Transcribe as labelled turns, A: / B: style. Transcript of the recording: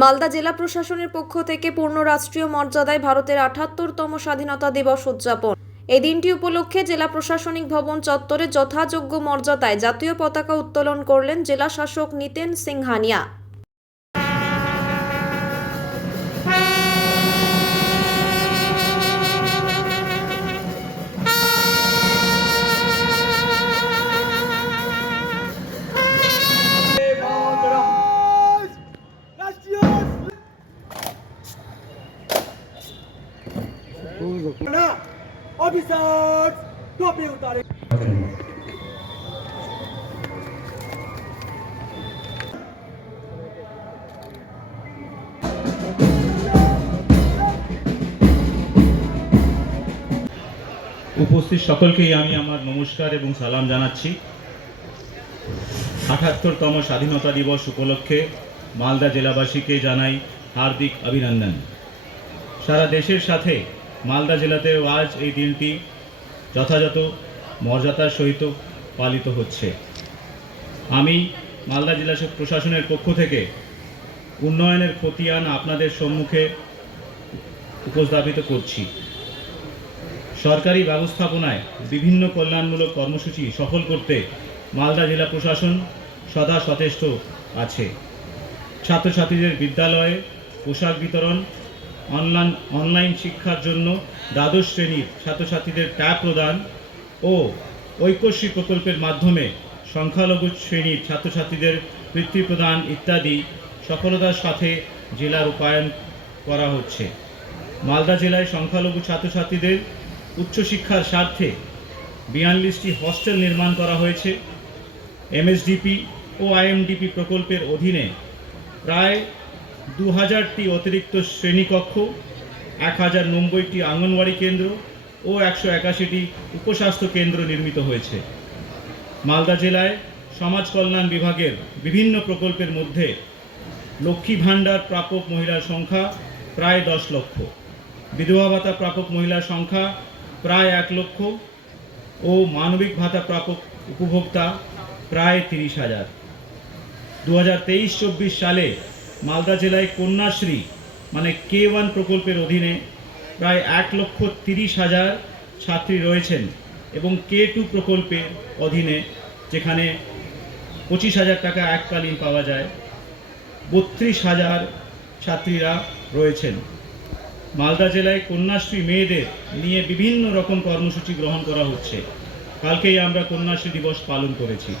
A: মালদা জেলা প্রশাসনের পক্ষ থেকে পূর্ণ রাষ্ট্রীয় মর্যাদায় ভারতের আঠাত্তরতম স্বাধীনতা দিবস উদযাপন। এই দিনটি উপলক্ষে জেলা প্রশাসনিক ভবন চত্বরে যথাযোগ্য মর্যাদায় জাতীয় পতাকা উত্তোলন করলেন জেলা শাসক নিতেন সিংহানিয়া।
B: উপস্থিত সকলকেই আমি আমার নমস্কার এবং সালাম জানাচ্ছি। আঠাত্তরতম স্বাধীনতা দিবস উপলক্ষে মালদা জেলাবাসীকে জানাই হার্দিক অভিনন্দন। সারা দেশের সাথে মালদা জেলাতেও আজ এই দিনটি যথাযথ মর্যাদার সহিত পালিত হচ্ছে। আমি মালদা জেলা প্রশাসনের পক্ষ থেকে উন্নয়নের খতিয়ান আপনাদের সম্মুখে উপস্থাপিত করছি। সরকারি ব্যবস্থাপনায় বিভিন্ন কল্যাণমূলক কর্মসূচি সফল করতে মালদা জেলা প্রশাসন সদা সচেষ্ট আছে। ছাত্রছাত্রীদের বিদ্যালয়ে পোশাক বিতরণ অনলাইন অনলাইন শিক্ষার জন্য দ্বাদশ শ্রেণির ছাত্রছাত্রীদের ট্যাব প্রদান ও ঐক্যশ্রী প্রকল্পের মাধ্যমে সংখ্যালঘু শ্রেণির ছাত্রছাত্রীদের বৃত্তি প্রদান ইত্যাদি সফলতার সাথে জেলা রূপায়ণ করা হচ্ছে। মালদা জেলায় সংখ্যালঘু ছাত্রছাত্রীদের উচ্চশিক্ষার স্বার্থে বিয়াল্লিশটি হস্টেল নির্মাণ করা হয়েছে। এমএসডিপি ও আইএমডিপি প্রকল্পের অধীনে প্রায় দু হাজারটি অতিরিক্ত শ্রেণীকক্ষ এক হাজার নব্বইটি আঙ্গনওয়াড়ি কেন্দ্র ও একশো একাশিটি উপস্বাস্থ্য কেন্দ্র নির্মিত হয়েছে। মালদা জেলায় সমাজ কল্যাণ বিভাগের বিভিন্ন প্রকল্পের মধ্যে লক্ষ্মী ভাণ্ডার প্রাপক মহিলার সংখ্যা প্রায় দশ লক্ষ। বিধবা ভাতা প্রাপক মহিলার সংখ্যা প্রায় এক লক্ষ ও মানবিক ভাতা প্রাপক উপভোক্তা প্রায় তিরিশ হাজার। দু হাজার তেইশ চব্বিশ সালে মালদা জেলায় কন্যাশ্রী মানে কে ওয়ান প্রকল্পের অধীনে প্রায় এক লক্ষ তিরিশ হাজার ছাত্রী রয়েছেন এবং কে টু প্রকল্পের অধীনে যেখানে পঁচিশ হাজার টাকা এককালীন পাওয়া যায়, বত্রিশ হাজার ছাত্রীরা রয়েছেন। মালদা জেলায় কন্যাশ্রী মেয়েদের নিয়ে বিভিন্ন রকম কর্মসূচি গ্রহণ করা হচ্ছে। কালকেই আমরা কন্যাশ্রী দিবস পালন করেছি।